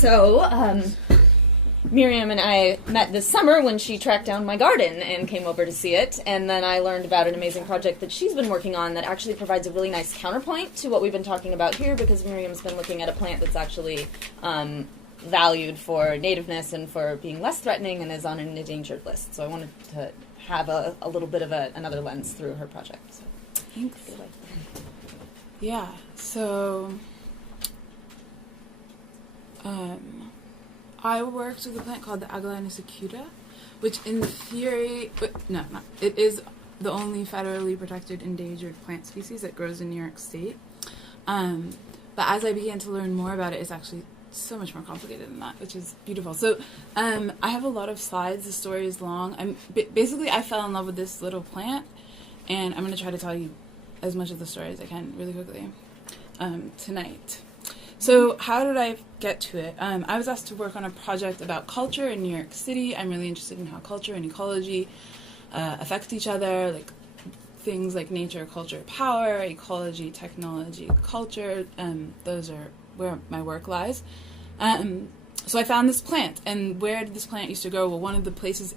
So, Miriam and I met this summer when she tracked down my garden and came over to see it, and then I learned about an amazing project that she's been working on that actually provides a really nice counterpoint to what we've been talking about here, because Miriam's been looking at a plant that's actually valued for nativeness and for being less threatening and is on an endangered list. So I wanted to have a little bit of another lens through her project. So. Thanks. Yeah, so I worked with a plant called the Agellanus acuta, which in theory, it is the only federally protected endangered plant species that grows in New York State. But as I began to learn more about it, it's actually so much more complicated than that, which is beautiful. So I have a lot of slides. The story is long. Basically, I fell in love with this little plant, and I'm going to try to tell you as much of the story as I can really quickly tonight. So how did I get to it? I was asked to work on a project about culture in New York City. I'm really interested in how culture and ecology affect each other, like things like nature, culture, power, ecology, technology, culture. Those are where my work lies. So I found this plant, and where did this plant used to grow? Well, one of the places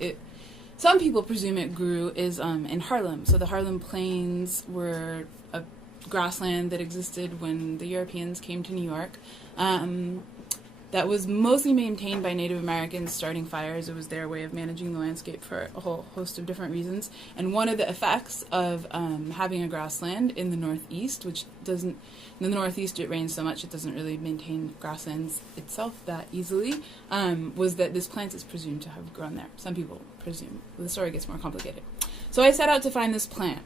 some people presume it grew is in Harlem. So the Harlem Plains were a grassland that existed when the Europeans came to New York. That was mostly maintained by Native Americans starting fires. It was their way of managing the landscape for a whole host of different reasons. And one of the effects of having a grassland in the Northeast, which doesn't, in the Northeast it rains so much it doesn't really maintain grasslands itself that easily, was that this plant is presumed to have grown there. Some people presume. The story gets more complicated. So I set out to find this plant.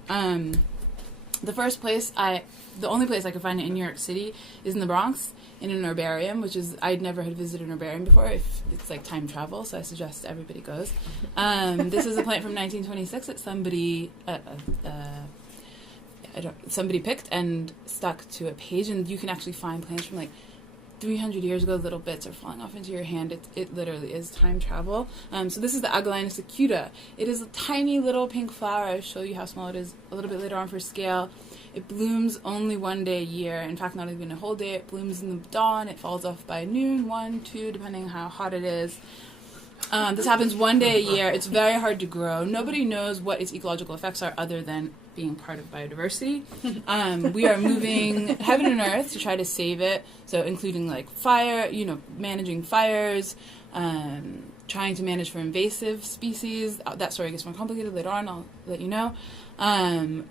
The only place I could find it in New York City is in the Bronx, in an herbarium, which is, I'd never had visited an herbarium before. It's like time travel, so I suggest everybody goes. This is a plant from 1926 that somebody picked and stuck to a page, and you can actually find plants from like 300 years ago. Little bits are falling off into your hand. It literally is time travel. So this is the Agellanus acuta. It is a tiny little pink flower. I'll show you how small it is a little bit later on for scale. It blooms only one day a year. In fact, not even a whole day. It blooms in the dawn. It falls off by noon, 1, 2, depending on how hot it is. This happens one day a year. It's very hard to grow. Nobody knows what its ecological effects are other than being part of biodiversity. We are moving heaven and earth to try to save it, so including like fire, managing fires, trying to manage for invasive species. That story gets more complicated later on, I'll let you know.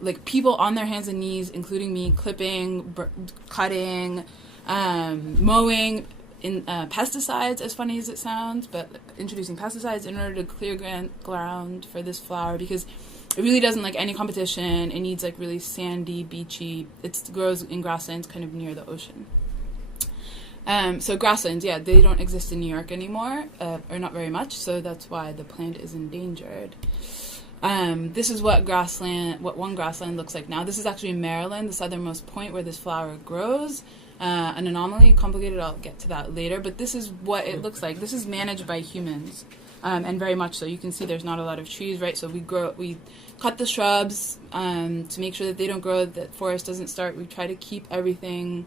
Like people on their hands and knees, including me, clipping, cutting, mowing, in pesticides, as funny as it sounds, but introducing pesticides in order to clear ground for this flower, because it really doesn't like any competition. It needs like really sandy, beachy. It grows in grasslands kind of near the ocean. So grasslands, they don't exist in New York anymore, or not very much, so that's why the plant is endangered. This is what one grassland looks like now. This is actually in Maryland, the southernmost point where this flower grows. An anomaly, complicated, I'll get to that later, but this is what it looks like. This is managed by humans, and very much so. You can see there's not a lot of trees, right? So we cut the shrubs to make sure that they don't grow, that forest doesn't start. We try to keep everything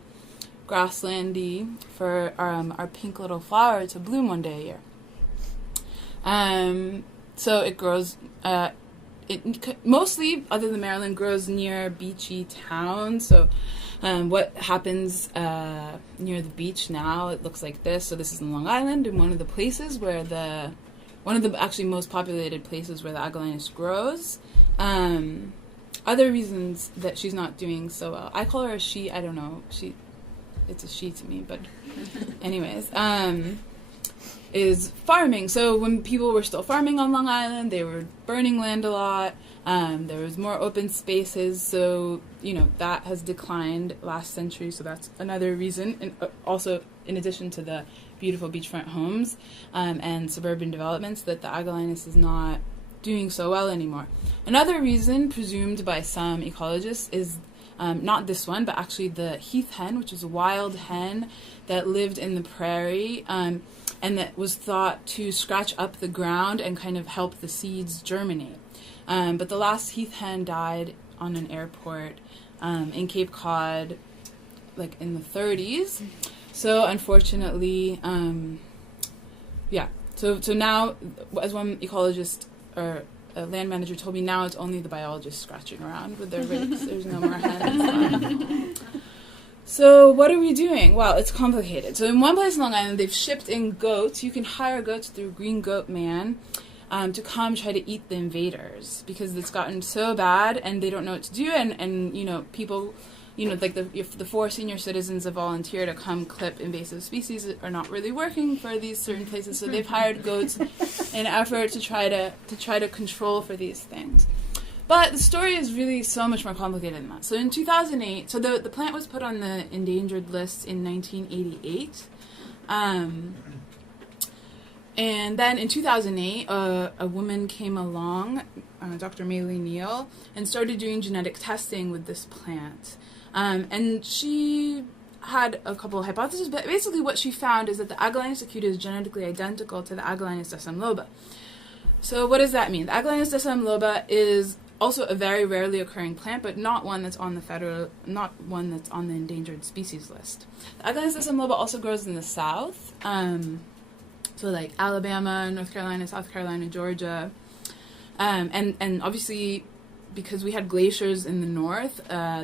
grasslandy for our pink little flower to bloom one day a year. So it grows, it mostly, other than Maryland, grows near beachy towns. So what happens near the beach now, it looks like this. So this is in Long Island, and one of the actually most populated places where the Agellanus grows. Other reasons that she's not doing so well. I call her a she, I don't know, it's a she to me, but anyways, is farming. So when people were still farming on Long Island, they were burning land a lot. There was more open spaces, so that has declined last century. So that's another reason, and also in addition to the beautiful beachfront homes and suburban developments, that the Agellanus is not doing so well anymore. Another reason, presumed by some ecologists, is not this one, but actually the heath hen, which is a wild hen that lived in the prairie, and that was thought to scratch up the ground and kind of help the seeds germinate. But the last heath hen died on an airport in Cape Cod, like in the 30s. So unfortunately, So now, as one ecologist or a land manager told me, now it's only the biologists scratching around with their rakes. There's no more hands. So what are we doing? Well, it's complicated. So in one place in Long Island, they've shipped in goats. You can hire goats through Green Goat Man to come try to eat the invaders because it's gotten so bad and they don't know what to do. And people, like the 4 senior citizens that volunteer to come clip invasive species are not really working for these certain places. So they've hired goats in an effort to try to control for these things. But the story is really so much more complicated than that. So in 2008, so the plant was put on the endangered list in 1988. And then in 2008, a woman came along, Dr. Maylee Neal, and started doing genetic testing with this plant. And she had a couple of hypotheses, but basically what she found is that the Agellanus acuta is genetically identical to the Agellanus decemloba. So what does that mean? The Agellanus decemloba is also a very rarely occurring plant, but not one that's on the endangered species list. The Agellanus decemloba also grows in the South, so like Alabama, North Carolina, South Carolina, Georgia, and obviously because we had glaciers in the north,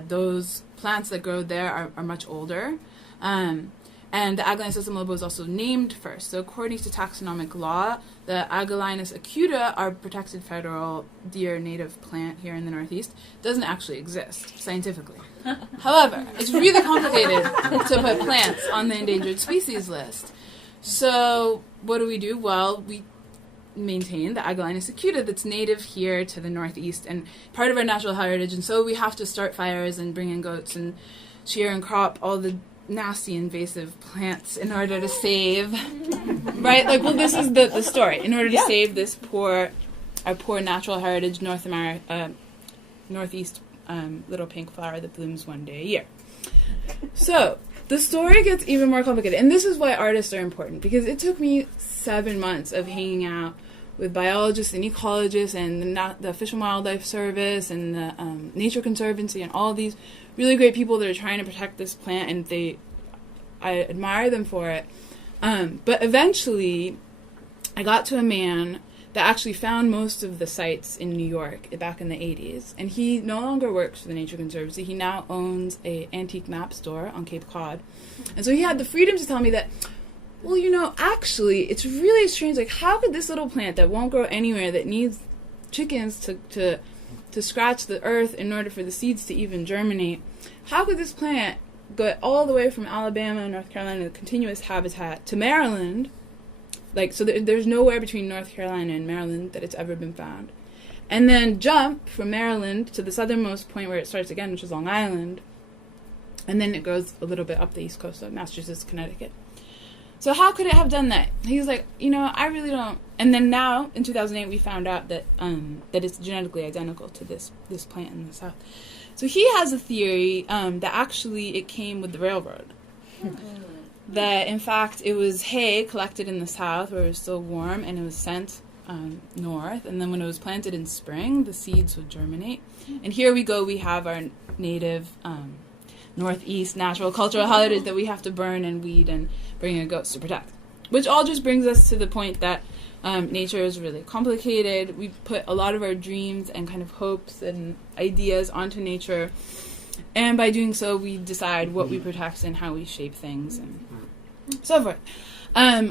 those plants that grow there are much older. And the Agellanus decemloba was also named first. So according to taxonomic law, the Agellanus acuta, our protected federal deer native plant here in the Northeast, doesn't actually exist scientifically. However, it's really complicated to put plants on the endangered species list. So what do? Well, we maintain the Agellanus acuta that's native here to the Northeast and part of our natural heritage. And so we have to start fires and bring in goats and shear and crop all the nasty invasive plants in order to save, right? Like, well, this is the story. In order to save this our poor natural heritage Northeast little pink flower that blooms one day a year. So the story gets even more complicated, and this is why artists are important, because it took me 7 months of hanging out with biologists and ecologists and the Fish and Wildlife Service and the Nature Conservancy and all these really great people that are trying to protect this plant, and I admire them for it. But eventually, I got to a man that actually found most of the sites in New York back in the 80s, and he no longer works for the Nature Conservancy. He now owns an antique map store on Cape Cod. And so he had the freedom to tell me that, well, actually, it's really strange. Like, how could this little plant that won't grow anywhere, that needs chickens to scratch the earth in order for the seeds to even germinate, how could this plant go all the way from Alabama and North Carolina, the continuous habitat, to Maryland? Like, so there's nowhere between North Carolina and Maryland that it's ever been found. And then jump from Maryland to the southernmost point where it starts again, which is Long Island. And then it goes a little bit up the east coast of Massachusetts, Connecticut. So how could it have done that? He was like, I really don't. And then now, in 2008, we found out that it's genetically identical to this plant in the South. So he has a theory that actually it came with the railroad. That, in fact, it was hay collected in the South where it was still warm, and it was sent north. And then when it was planted in spring, the seeds would germinate. And here we go. We have our native Northeast natural cultural heritage that we have to burn and weed and bring in goats to protect. Which all just brings us to the point that nature is really complicated. We put a lot of our dreams and kind of hopes and ideas onto nature. And by doing so, we decide what we protect and how we shape things and so forth.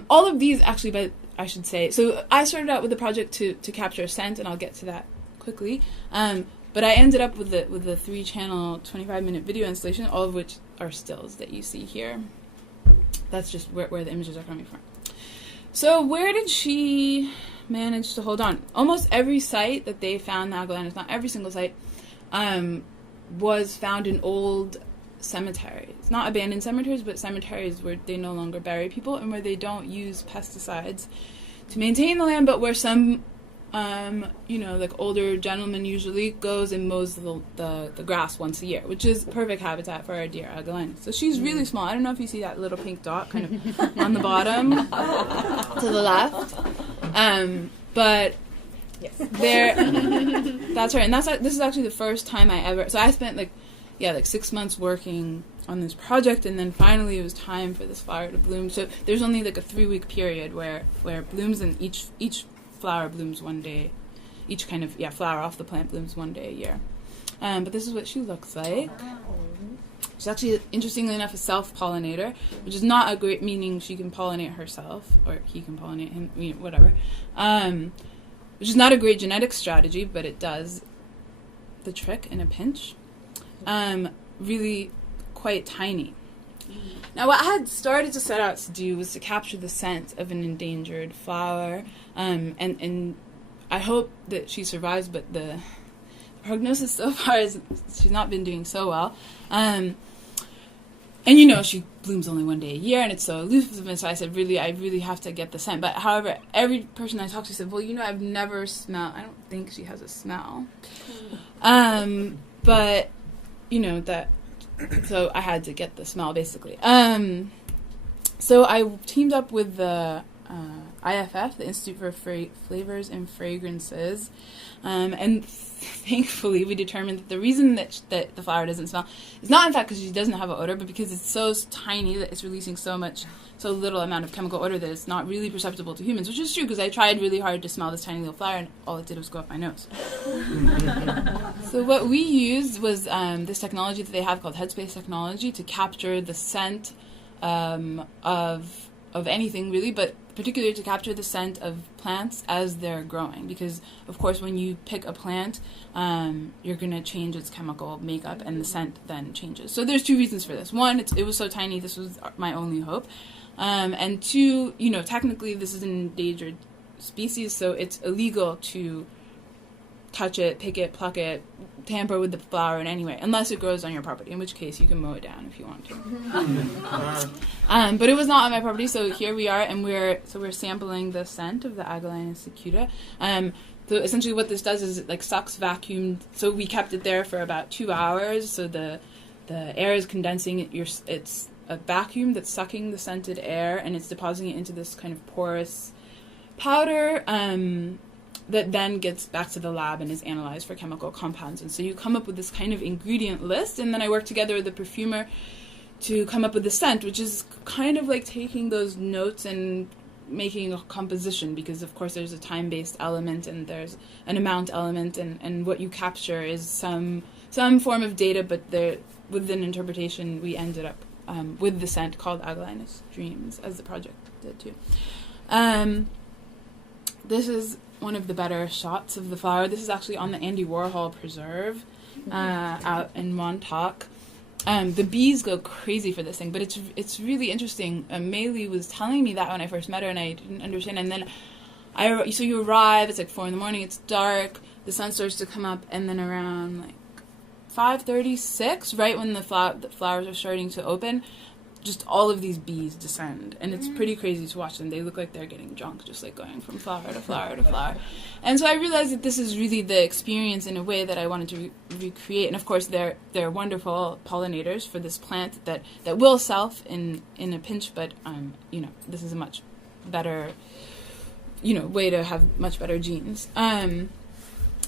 All of these actually, but I should say, so I started out with the project to capture scent, and I'll get to that quickly. But I ended up with the 3-channel, 25-minute video installation, all of which are stills that you see here. That's just where the images are coming from. So where did she manage to hold on? Almost every site that they found the Agellanus, not every single site, was found in old cemeteries. Not abandoned cemeteries, but cemeteries where they no longer bury people and where they don't use pesticides to maintain the land, but where some like older gentleman usually goes and mows the grass once a year, which is perfect habitat for our deer Agellanus. So she's really small. I don't know if you see that little pink dot kind of on the bottom to the left. But yes, there. That's right. And this is actually the first time I ever. So I spent like like 6 months working on this project, and then finally it was time for this flower to bloom. So there's only like a 3-week period where it blooms, and each flower blooms one day. Each kind of flower off the plant blooms one day a year. But this is what she looks like. She's actually, interestingly enough, a self-pollinator, which is not a great, meaning she can pollinate herself, or he can pollinate him, whatever. Which is not a great genetic strategy, but it does the trick in a pinch. Really quite tiny. Now, what I had started to set out to do was to capture the scent of an endangered flower, and I hope that she survives, but the prognosis so far is she's not been doing so well. And she blooms only one day a year, and it's so elusive, and so I said, I really have to get the scent. But however, every person I talked to said, well, I've never smelled, I don't think she has a smell. But, that, so I had to get the smell, basically. So I teamed up with the IFF, the Institute for Flavors and Fragrances, and thankfully we determined that the reason that the flower doesn't smell is not in fact because she doesn't have an odor, but because it's so tiny that it's releasing so little amount of chemical odor that it's not really perceptible to humans, which is true because I tried really hard to smell this tiny little flower and all it did was go up my nose. So what we used was this technology that they have called headspace technology to capture the scent of anything really, but particularly to capture the scent of plants as they're growing, because of course when you pick a plant, you're going to change its chemical makeup and the scent then changes. So there's 2 reasons for this. One, it was so tiny, this was my only hope. And 2, technically this is an endangered species, so it's illegal to touch it, pick it, pluck it, tamper with the flower in any way, unless it grows on your property, in which case you can mow it down if you want to. But it was not on my property, so here we are, and we're sampling the scent of the Agellanus acuta. So essentially what this does is it sucks vacuumed, so we kept it there for about 2 hours, so the air is condensing, it's a vacuum that's sucking the scented air, and it's depositing it into this kind of porous powder, that then gets back to the lab and is analyzed for chemical compounds. And so you come up with this kind of ingredient list, and then I work together with the perfumer to come up with the scent, which is kind of like taking those notes and making a composition, because of course there's a time-based element and there's an amount element, and what you capture is some form of data, but with an interpretation we ended up with the scent called Agellanus Dreams, as the project did too. This is one of the better shots of the flower. This is actually on the Andy Warhol Preserve out in Montauk. The bees go crazy for this thing, but it's really interesting. Maylee was telling me that when I first met her, and I didn't understand. And then so you arrive, it's 4 a.m, it's dark, the sun starts to come up, and then around 5:36, right when the flowers are starting to open, just all of these bees descend, and it's pretty crazy to watch them. They look like they're getting drunk, just going from flower to flower to flower. And so I realized that this is really the experience in a way that I wanted to recreate. And of course, they're wonderful pollinators for this plant that will self in a pinch, but this is a much better way to have much better genes.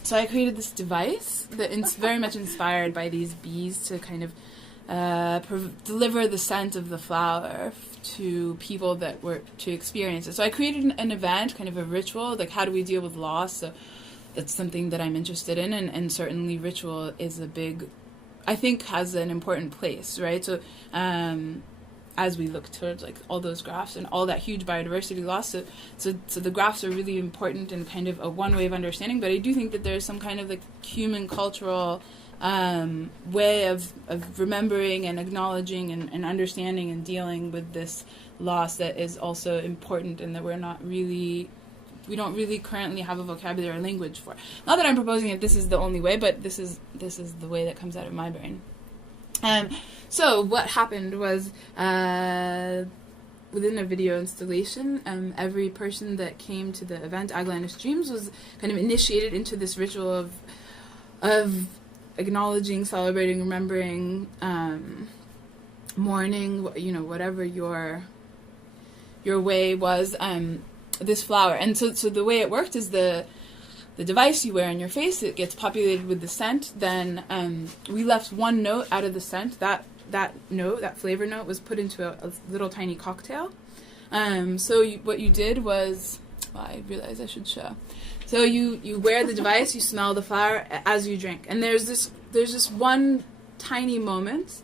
So I created this device that is very much inspired by these bees to kind of deliver the scent of the flower to people that were to experience it. So I created an event, kind of a ritual, how do we deal with loss? So that's something that I'm interested in, and certainly ritual is has an important place, right? So as we look towards all those graphs and all that huge biodiversity loss, so the graphs are really important and kind of a one way of understanding, but I do think that there's some kind of human cultural way of remembering and acknowledging and understanding and dealing with this loss that is also important, and that we don't really currently have a vocabulary or language for. Not that I'm proposing that this is the only way, but this is the way that comes out of my brain. So what happened was within a video installation, every person that came to the event, Agellanus Dreams, was kind of initiated into this ritual of acknowledging, celebrating, remembering, mourning, whatever your way was, this flower. And so the way it worked is the device you wear on your face, it gets populated with the scent. Then we left one note out of the scent. That note, that flavor note, was put into a little tiny cocktail. So what you did was, I realized I should show. So you wear the device, you smell the flower as you drink, and there's this one tiny moment.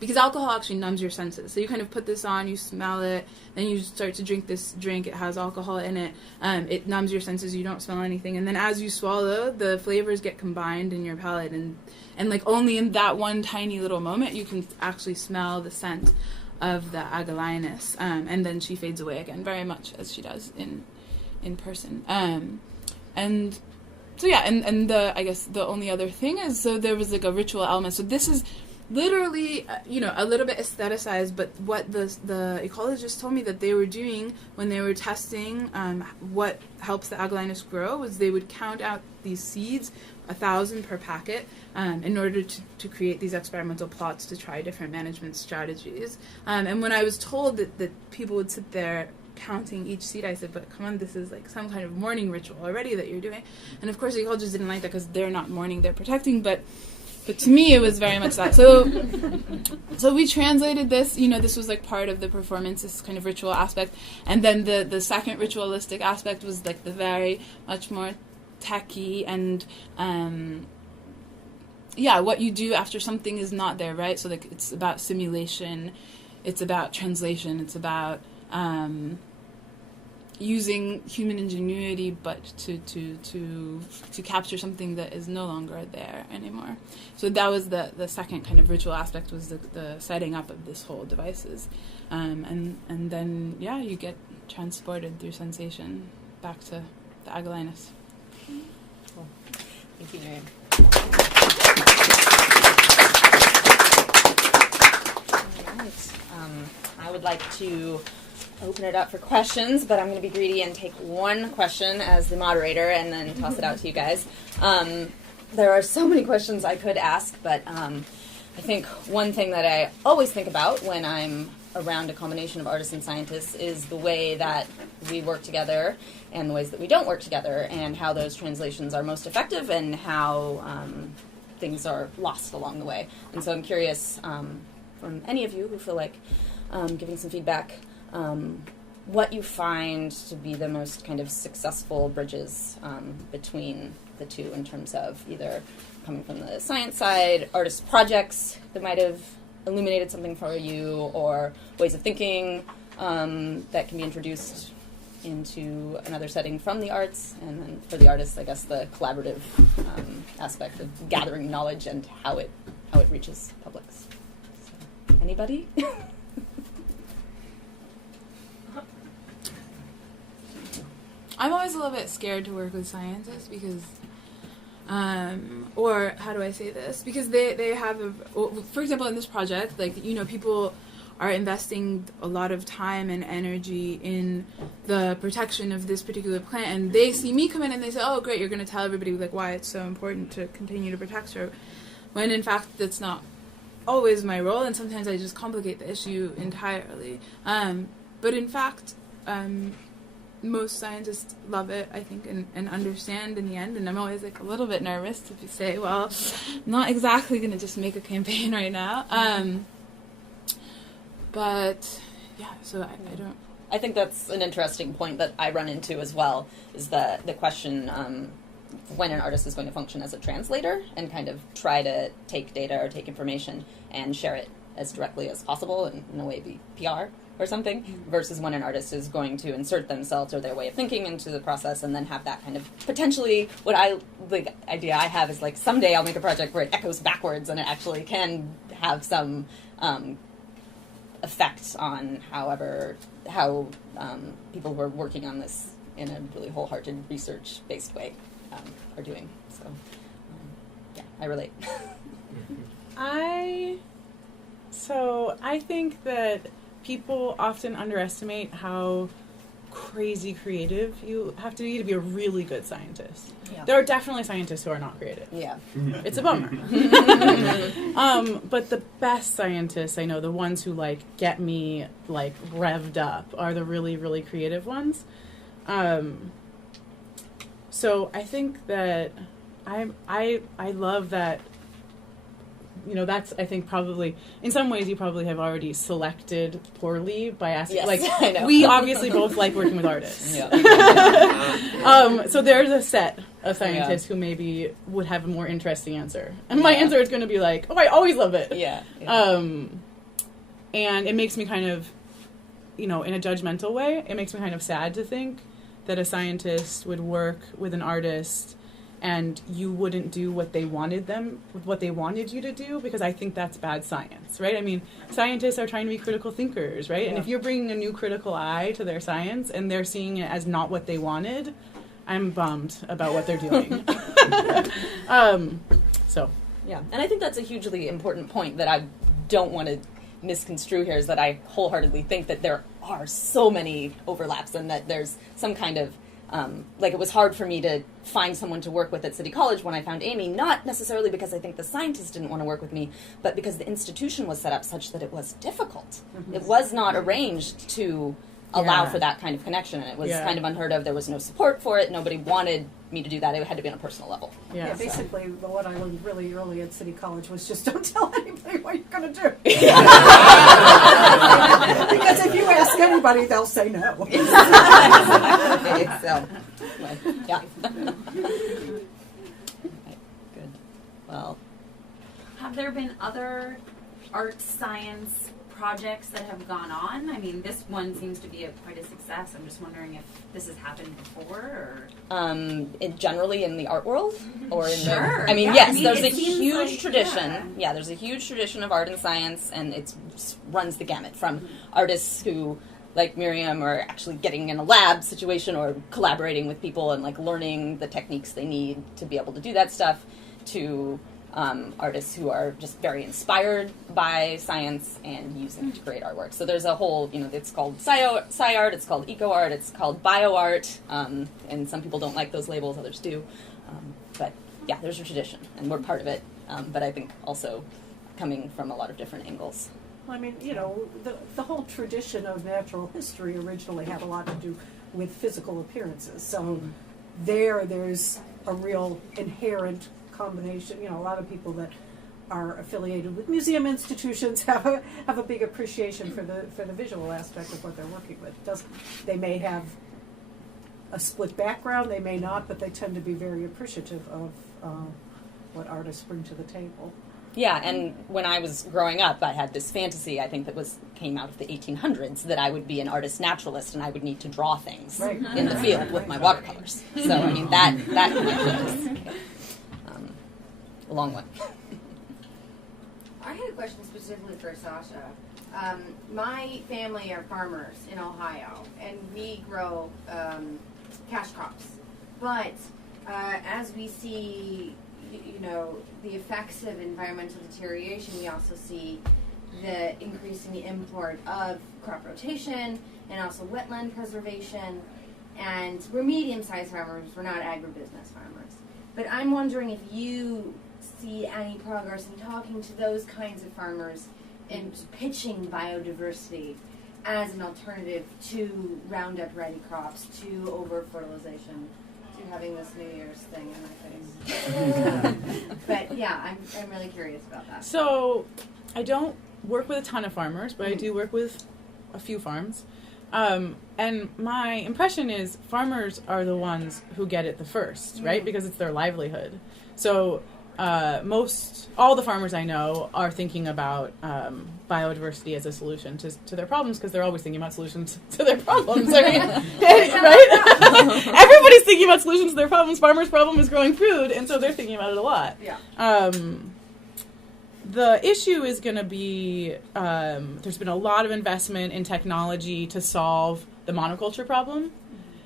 Because alcohol actually numbs your senses. So you kind of put this on, you smell it, then you start to drink this drink. It has alcohol in it. It numbs your senses. You don't smell anything. And then as you swallow, the flavors get combined in your palate. And like only in that one tiny little moment, you can actually smell the scent of the Agellinus. And then she fades away again, very much as she does in person. And so yeah, and the I guess the only other thing is, so there was like a ritual element. So this is literally, a little bit aestheticized, but what the ecologists told me that they were doing when they were testing what helps the Agellinus grow was they would count out these seeds, 1,000 per packet, in order to create these experimental plots to try different management strategies. And when I was told that people would sit there counting each seed, I said, but come on, this is like some kind of mourning ritual already that you're doing. And of course the ecologists didn't like that because they're not mourning, they're protecting, but to me, it was very much that. So we translated this. This was like part of the performance, this kind of ritual aspect. And then the second ritualistic aspect was like the very much more techy and, what you do after something is not there, right? So like it's about simulation, it's about translation, it's about using human ingenuity, but to capture something that is no longer there anymore. So that was the second kind of ritual aspect, was the setting up of this whole devices, and then you get transported through sensation back to the Agellinus. Cool. Thank you, Miriam. All right. I would like to open it up for questions, but I'm going to be greedy and take one question as the moderator and then toss it out to you guys. There are so many questions I could ask, but I think one thing that I always think about when I'm around a combination of artists and scientists is the way that we work together and the ways that we don't work together, and how those translations are most effective and how things are lost along the way. And so I'm curious from any of you who feel like giving some feedback, what you find to be the most kind of successful bridges between the two in terms of either coming from the science side, artist projects that might have illuminated something for you, or ways of thinking that can be introduced into another setting from the arts, and then for the artists, I guess the collaborative aspect of gathering knowledge and how it reaches publics. So, anybody? I'm always a little bit scared to work with scientists because, or how do I say this? Because they have, for example, in this project, people are investing a lot of time and energy in the protection of this particular plant, and they see me come in and they say, oh, great, you're going to tell everybody why it's so important to continue to protect her, when in fact that's not always my role, and sometimes I just complicate the issue entirely. But in fact, most scientists love it, I think, and understand in the end, and I'm always a little bit nervous to say, well, I'm not exactly going to just make a campaign right now. But, so I don't... I think that's an interesting point that I run into as well, is the question when an artist is going to function as a translator and kind of try to take data or take information and share it as directly as possible, and in a way be PR or something, versus when an artist is going to insert themselves or their way of thinking into the process and then have that kind of potentially, the idea I have is someday I'll make a project where it echoes backwards and it actually can have some effect on how people who are working on this in a really wholehearted research-based way are doing. So, I relate. I think that people often underestimate how crazy creative you have to be a really good scientist. Yeah. There are definitely scientists who are not creative. Yeah. It's a bummer. But the best scientists I know, the ones who get me revved up, are the really, really creative ones. So I think that I love that. That's, I think, probably, in some ways, you probably have already selected poorly by asking. Yes, like, I know. we obviously both like working with artists. Yeah. So there's a set of scientists who maybe would have a more interesting answer. And my answer is going to be like, oh, I always love it. Yeah. And it makes me kind of, in a judgmental way, it makes me kind of sad to think that a scientist would work with an artist and you wouldn't do what they wanted you to do, because I think that's bad science, right? I mean, scientists are trying to be critical thinkers, right? Yeah. And if you're bringing a new critical eye to their science and they're seeing it as not what they wanted, I'm bummed about what they're doing. Yeah, and I think that's a hugely important point that I don't want to misconstrue here, is that I wholeheartedly think that there are so many overlaps and that there's some kind of it was hard for me to find someone to work with at City College when I found Amy, not necessarily because I think the scientists didn't want to work with me, but because the institution was set up such that it was difficult. Mm-hmm. It was not arranged to allow for that kind of connection, and it was kind of unheard of. There was no support for it. Nobody wanted me to do that. It had to be on a personal level. Yeah, basically, what I learned really early at City College was just don't tell anybody what you're going to do. Because if you ask anybody, they'll say no. Exactly. So, yeah. Good. Well, have there been other art science projects that have gone on? I mean, this one seems to be quite a success. I'm just wondering if this has happened before, or generally in the art world, or in sure. There's a huge tradition. Yeah, there's a huge tradition of art and science, and it runs the gamut from artists who, like Miriam, are actually getting in a lab situation or collaborating with people and like learning the techniques they need to be able to do that stuff, to artists who are just very inspired by science and using it to create artwork. So there's a whole, it's called sci art, it's called eco art, it's called bio art, and some people don't like those labels, others do. But yeah, there's a tradition, and we're part of it. But I think also coming from a lot of different angles. I mean, the whole tradition of natural history originally had a lot to do with physical appearances. So there's a real inherent combination. A lot of people that are affiliated with museum institutions have a big appreciation for the visual aspect of what they're working with. They may have a split background, they may not, but they tend to be very appreciative of what artists bring to the table. Yeah, and when I was growing up, I had this fantasy, I think that came out of the 1800s, that I would be an artist naturalist and I would need to draw things in the field with my watercolors. So, I mean, that connection is a long one. I had a question specifically for Sasha. My family are farmers in Ohio, and we grow cash crops. But as we see, the effects of environmental deterioration, we also see the increase in the import of crop rotation and also wetland preservation. And we're medium-sized farmers, we're not agribusiness farmers. But I'm wondering if you see any progress in talking to those kinds of farmers and pitching biodiversity as an alternative to Roundup ready crops, to over-fertilization, to having this New Year's thing in my face. But yeah, I'm really curious about that. So I don't work with a ton of farmers, but I do work with a few farms. And my impression is farmers are the ones who get it the first, right? Because it's their livelihood. So all the farmers I know are thinking about biodiversity as a solution to their problems, because they're always thinking about solutions to their problems. I mean, right? Everybody's thinking about solutions to their problems. Farmers' problem is growing food, and so they're thinking about it a lot. Yeah. The issue is going to be there's been a lot of investment in technology to solve the monoculture problem.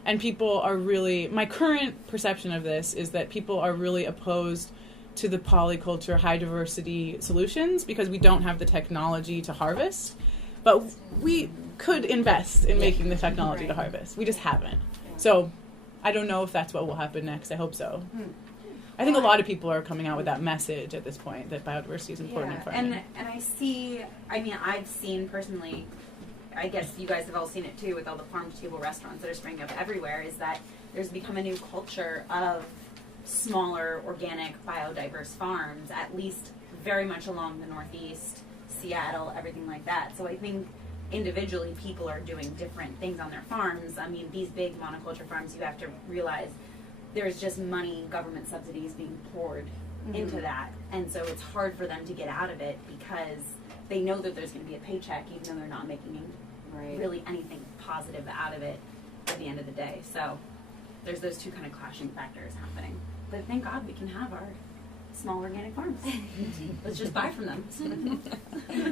And people are really, my current perception of this is that people are really opposed to the polyculture, high diversity solutions because we don't have the technology to harvest. But we could invest in making the technology to harvest. We just haven't. So I don't know if that's what will happen next. I hope so. I think a lot of people are coming out with that message at this point, that biodiversity is important in farming. And I've seen personally, I guess you guys have all seen it too, with all the farm-to-table restaurants that are springing up everywhere, is that there's become a new culture of smaller, organic, biodiverse farms, at least very much along the Northeast, Seattle, everything like that. So I think individually people are doing different things on their farms. I mean, these big monoculture farms, you have to realize there's just money, government subsidies being poured into that. And so it's hard for them to get out of it because they know that there's going to be a paycheck even though they're not making really anything positive out of it at the end of the day. So there's those two kind of clashing factors happening. But thank God we can have our small organic farms. Let's just buy from them.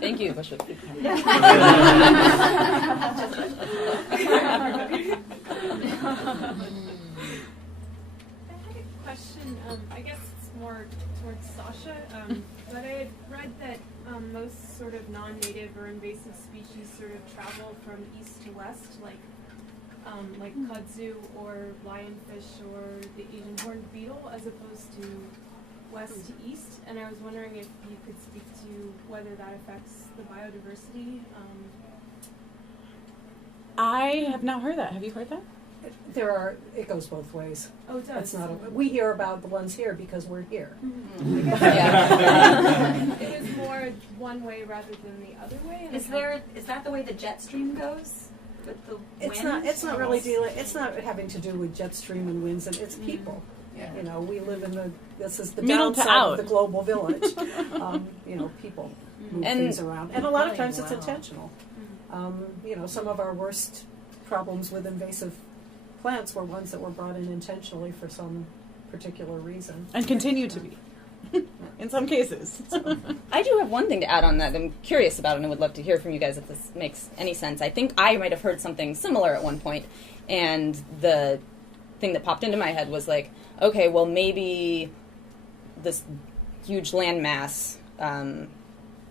Thank you, Bushwick. I had a question. I guess it's more towards Sasha. But I had read that most sort of non-native or invasive species sort of travel from east to west, like kudzu or lionfish or the Asian horned beetle, as opposed to west to east. And I was wondering if you could speak to whether that affects the biodiversity. I have not heard that. Have you heard that? It goes both ways. Oh, it does. It's not. We hear about the ones here because we're here. Mm-hmm. It was more one way rather than the other way. And Is that the way the jet stream goes? With the wind? It's not really dealing. It's not having to do with jet stream and winds, and it's people. Yeah. You know, we live in this is the Middle to downside out. of the global village. You know, people move And- things around, and a lot of times it's intentional. You know, some of our worst problems with invasive plants were ones that were brought in intentionally for some particular reason. And continue to be. In some cases. I do have one thing to add on that I'm curious about, and I would love to hear from you guys if this makes any sense. I think I might have heard something similar at one point, and the thing that popped into my head was like, okay, well, maybe this huge landmass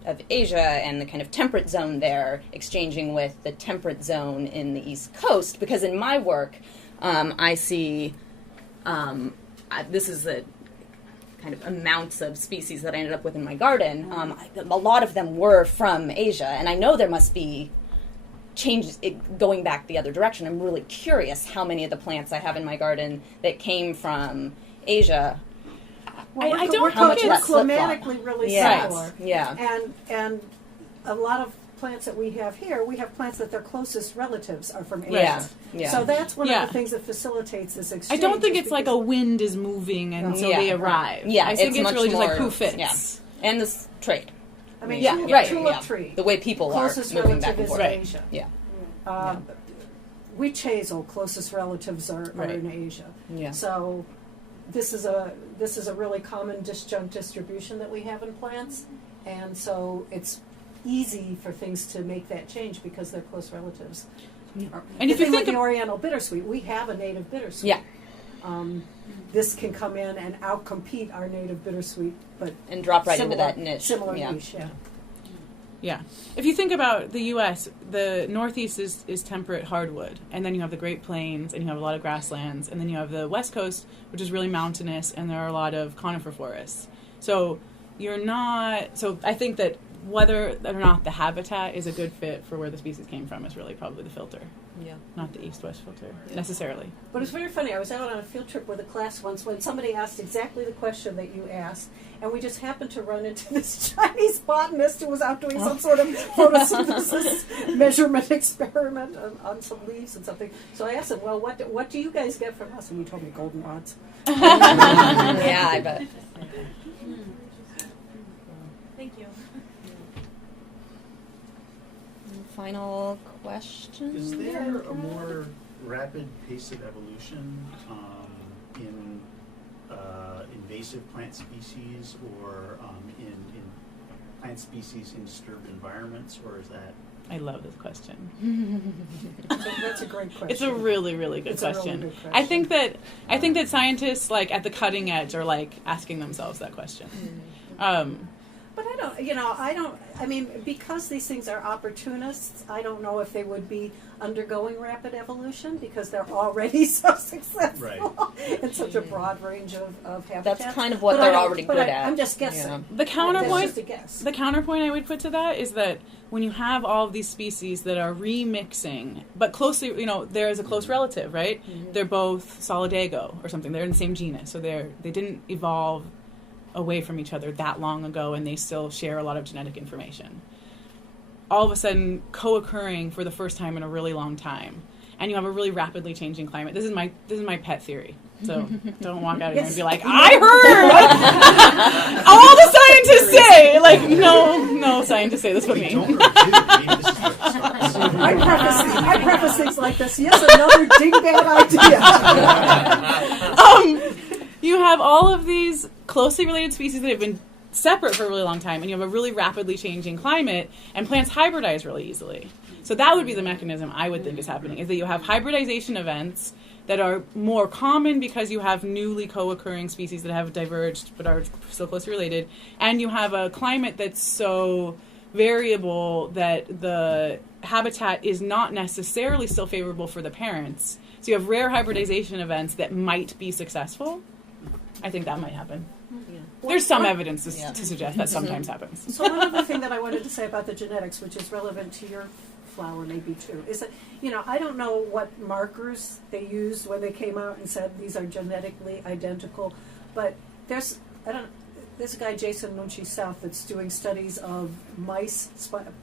of Asia and the kind of temperate zone there exchanging with the temperate zone in the East Coast, because in my work, I see, this is the kind of amounts of species that I ended up with in my garden. A lot of them were from Asia, and I know there must be changes going back the other direction. I'm really curious how many of the plants I have in my garden that came from Asia. Well, I don't how much we're less flip-flop. climatically really Yes. similar. Yeah. And a lot of plants that we have here, we have plants that their closest relatives are from Asia. Yeah. Yeah. So that's one Yeah. of the things that facilitates this I exchange. don't think is it's like a because- wind is moving until Yeah. they arrive. Yeah, I think it's it's much really just like more- who fits. yeah. And this trade. I mean, Yeah, tulip, right. tulip Yeah. tree. The way people are Closest moving relative back and is forth. in Right. Asia. Yeah. Witch hazel, closest relatives are Right. in Asia. Yeah. So this is a really common disjunct distribution that we have in plants, and so it's easy for things to make that change because they're close relatives. And The if you thing with think the Oriental bittersweet, we have a native bittersweet. Yeah. This can come in and outcompete our native bittersweet, but And drop right similar, into that niche. Similar Yeah. niche, yeah. Yeah. If you think about the U.S., the Northeast is temperate hardwood, and then you have the Great Plains, and you have a lot of grasslands, and then you have the West Coast, which is really mountainous, and there are a lot of conifer forests. So I think that whether or not the habitat is a good fit for where the species came from is really probably the filter, Yeah. not the East-West filter, necessarily. But it's very funny. I was out on a field trip with a class once when somebody asked exactly the question that you asked, and we just happened to run into this Chinese botanist who was out doing some sort of photosynthesis measurement experiment on some leaves and something. So I asked him, well, what do you guys get from us? And he told me goldenrods. Yeah, I bet. Thank you. Final question? Is there a more rapid pace of evolution in invasive plant species or in plant species in disturbed environments, or is that? I love this question. That's a great question. It's a really, really good It's a really question. good question. I think that scientists like at the cutting edge are like asking themselves that question. But I mean, because these things are opportunists, I don't know if they would be undergoing rapid evolution because they're already so successful in such a broad range of habitats. That's kind of what they're already good at. I'm just guessing. Yeah. The counterpoint, That's just a guess. the counterpoint I would put to that is that when you have all of these species that are remixing, but closely, there is a close relative, right? Mm-hmm. They're both solidago or something. They're in the same genus, so they didn't evolve away from each other that long ago, and they still share a lot of genetic information. All of a sudden, co-occurring for the first time in a really long time, and you have a really rapidly changing climate. This is my pet theory. So don't walk out of here and be like, I heard all the scientists say. Like, no scientists say this but me. I preface things like this. Yes, another ding-bad idea. You have all of these closely related species that have been separate for a really long time, and you have a really rapidly changing climate, and plants hybridize really easily. So that would be the mechanism I would think is happening, is that you have hybridization events that are more common because you have newly co-occurring species that have diverged but are still closely related, and you have a climate that's so variable that the habitat is not necessarily still favorable for the parents. So you have rare hybridization events that might be successful. I think that might happen. Yeah. There's some evidence to suggest that sometimes happens. So one other thing that I wanted to say about the genetics, which is relevant to your flower maybe too, is that, I don't know what markers they used when they came out and said these are genetically identical, but there's a guy, Jason Munchie South, that's doing studies of mice,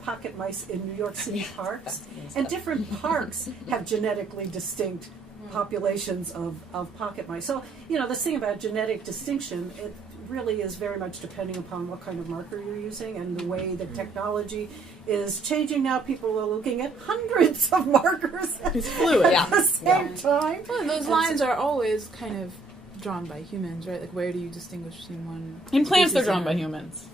pocket mice in New York City parks, and different parks have genetically distinct populations of pocket mice. So, this thing about genetic distinction, it really is very much depending upon what kind of marker you're using and the way the technology is changing. Now people are looking at hundreds of markers It's fluid. at the same time. Well, those lines are always kind of drawn by humans, right? Like, where do you distinguish between one? In plants, they're drawn by humans.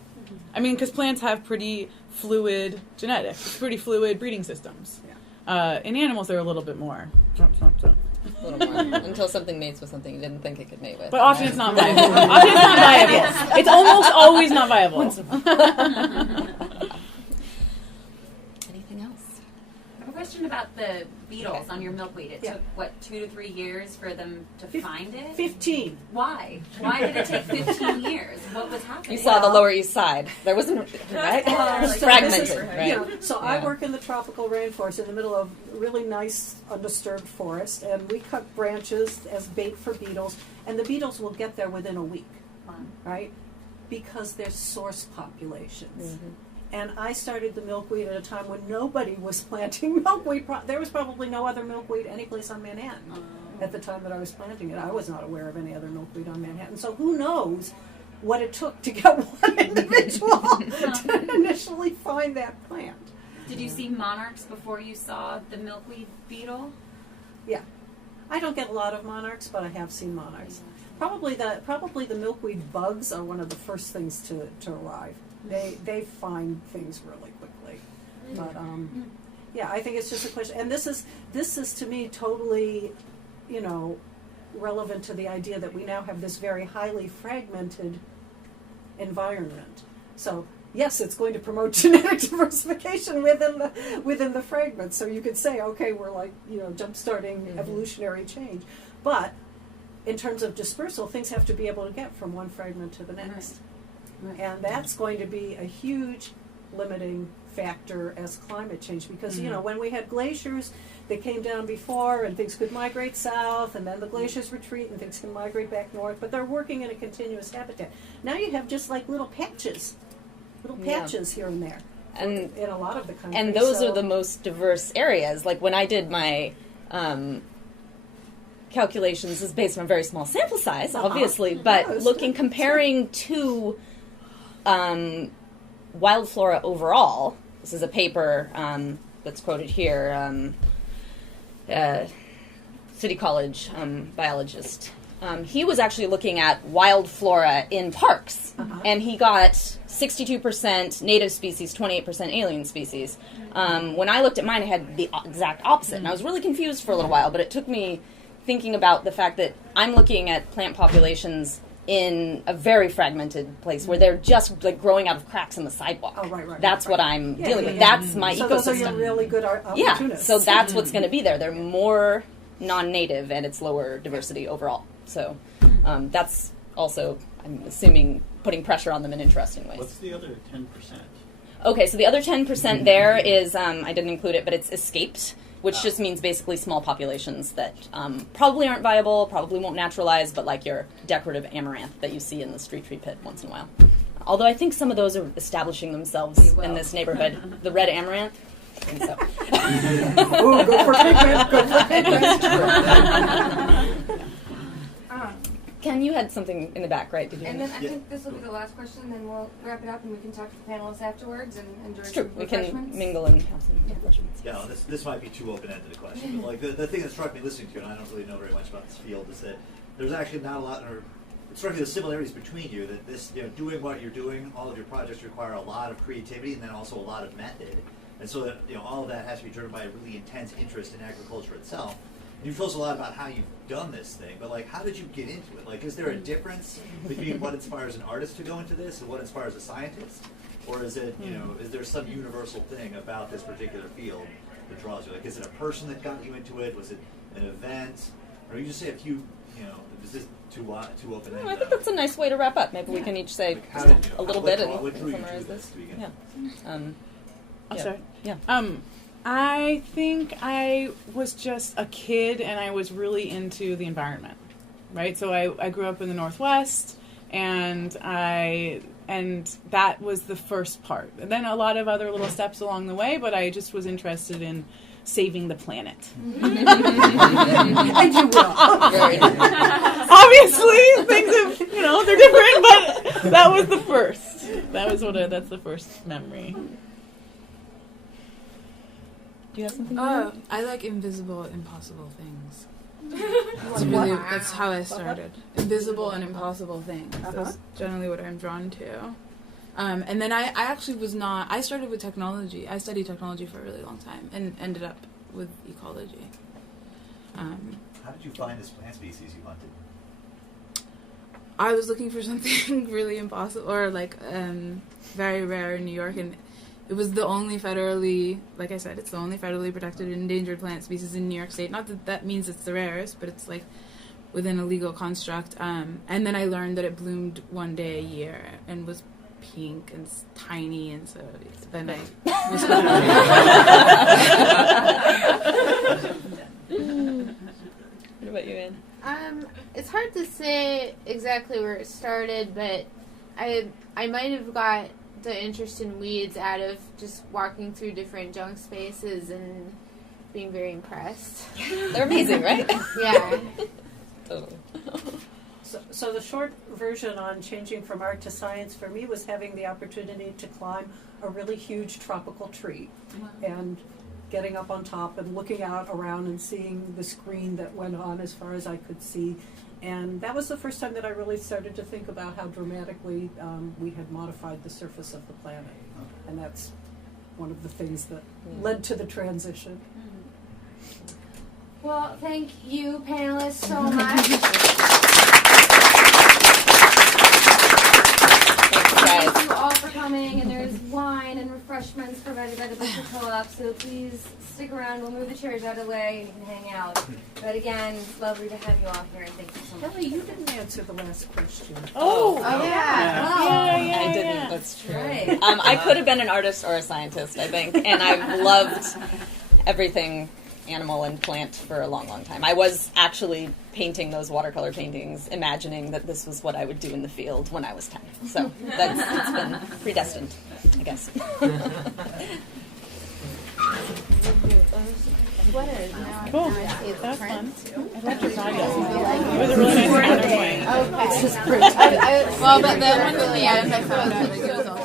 I mean, because plants have pretty fluid genetics, pretty fluid breeding systems. In animals, they're a little bit more. A little more. Until something mates with something you didn't think it could mate with. But often it's not viable. Often it's not viable. It's almost always not viable. Anything else? I have a question about the beetles on your milkweed. It took, 2 to 3 years for them to find it? 15. Why? Why did it take 15 years? What was happening? You saw the Lower East Side. There wasn't, right? Fragmented, right? So I work in the tropical rainforest in the middle of really nice undisturbed forest, and we cut branches as bait for beetles, and the beetles will get there within a week, right? Because they're source populations. Mm-hmm. And I started the milkweed at a time when nobody was planting milkweed. There was probably no other milkweed anyplace on Manhattan at the time that I was planting it. I was not aware of any other milkweed on Manhattan. So who knows what it took to get one individual to initially find that plant. Did you see monarchs before you saw the milkweed beetle? Yeah. I don't get a lot of monarchs, but I have seen monarchs. Probably the milkweed bugs are one of the first things to arrive. They find things really quickly, but I think it's just a question. And this is to me totally, relevant to the idea that we now have this very highly fragmented environment. So yes, it's going to promote genetic diversification within the fragments. So you could say, okay, we're like jump-starting evolutionary change, but in terms of dispersal, things have to be able to get from one fragment to the next. Right. And that's going to be a huge limiting factor as climate change because, when we had glaciers, they came down before and things could migrate south, and then the glaciers retreat and things can migrate back north, but they're working in a continuous habitat. Now you have just like little patches here and there in a lot of the country. And those are the most diverse areas. Like when I did my calculations, is based on a very small sample size, obviously, but comparing to wild flora overall. This is a paper that's quoted here. City College biologist. He was actually looking at wild flora in parks, and he got 62% native species, 28% alien species. When I looked at mine, I had the exact opposite, and I was really confused for a little while, but it took me thinking about the fact that I'm looking at plant populations in a very fragmented place where they're just like growing out of cracks in the sidewalk. Oh, right. That's what I'm dealing with. That's my so ecosystem. those are your really good opportunists. So that's what's going to be there. They're more non-native, and it's lower diversity overall. So that's also, I'm assuming, putting pressure on them in interesting ways. What's the other 10%? Okay, so the other 10% there is, I didn't include it, but it's escaped, which just means basically small populations that probably aren't viable, probably won't naturalize, but like your decorative amaranth that you see in the street tree pit once in a while. Although I think some of those are establishing themselves in this neighborhood. The red amaranth, I think so. Ooh, go for pigment, go for pigment. Ken, you had something in the back, right? Did you? And then I think this will be the last question, then we'll wrap it up and we can talk to the panelists afterwards and during It's true. some We can refreshments. mingle and have some refreshments. Yeah, this might be too open-ended a question, but like the thing that struck me listening to you, and I don't really know very much about this field, is that there's actually not a lot, or it struck me the similarities between you, that this, doing what you're doing, all of your projects require a lot of creativity and then also a lot of method, and so that all of that has to be driven by a really intense interest in agriculture itself. You've told us a lot about how you've done this thing, but like, how did you get into it? Like, is there a difference between what inspires an artist to go into this and what inspires a scientist? Or is it, is there some universal thing about this particular field that draws you? Like, is it a person that got you into it? Was it an event? Or you just say a few, is this too open-ended? I think that's a nice way to wrap up. Maybe we can each say Like, how just did a little bit and what drew you summarize to this. to begin Yeah. I'll Yeah. start. Yeah. I think I was just a kid and I was really into the environment, right? So I grew up in the Northwest and that was the first part. And then a lot of other little steps along the way, but I just was interested in saving the planet. And you will. Obviously, things have, they're different, but that was the first. That's the first memory. Do you have something? I like invisible, impossible things. That's how I started. Invisible and impossible things. That's generally what I'm drawn to. And then I actually I started with technology. I studied technology for a really long time and ended up with ecology. How did you find this plant species you hunted? I was looking for something really impossible, or like very rare in New York, and it was the only federally, like I said, it's the only federally protected endangered plant species in New York State. Not that that means it's the rarest, but it's like within a legal construct. And then I learned that it bloomed one day a year and was pink and tiny, and so then I was What about you, Anne? It's hard to say exactly where it started, but I might have got the interest in weeds out of just walking through different junk spaces and being very impressed. They're amazing, right? Yeah. Totally. So the short version on changing from art to science for me was having the opportunity to climb a really huge tropical tree and getting up on top and looking out around and seeing the screen that went on as far as I could see. And that was the first time that I really started to think about how dramatically we had modified the surface of the planet. And that's one of the things that led to the transition. Well, thank you, panelists, so much. Thank you all for coming, and there's wine and refreshments provided by the Bushwick Co-op, so please stick around. We'll move the chairs out of the way and you can hang out. But again, it's lovely to have you all here, and thank you so much. Kelly, you didn't answer the last question. Oh, yeah. I didn't. That's true. Right. I could have been an artist or a scientist, I think, and I've loved everything animal and plant for a long, long time. I was actually painting those watercolor paintings, imagining that this was what I would do in the field when I was 10. So it's been predestined, I guess. Cool. That was fun. I'd love to try that. It was a really nice counterpoint. It's just pretty. well, but then when the end, I found out like it was all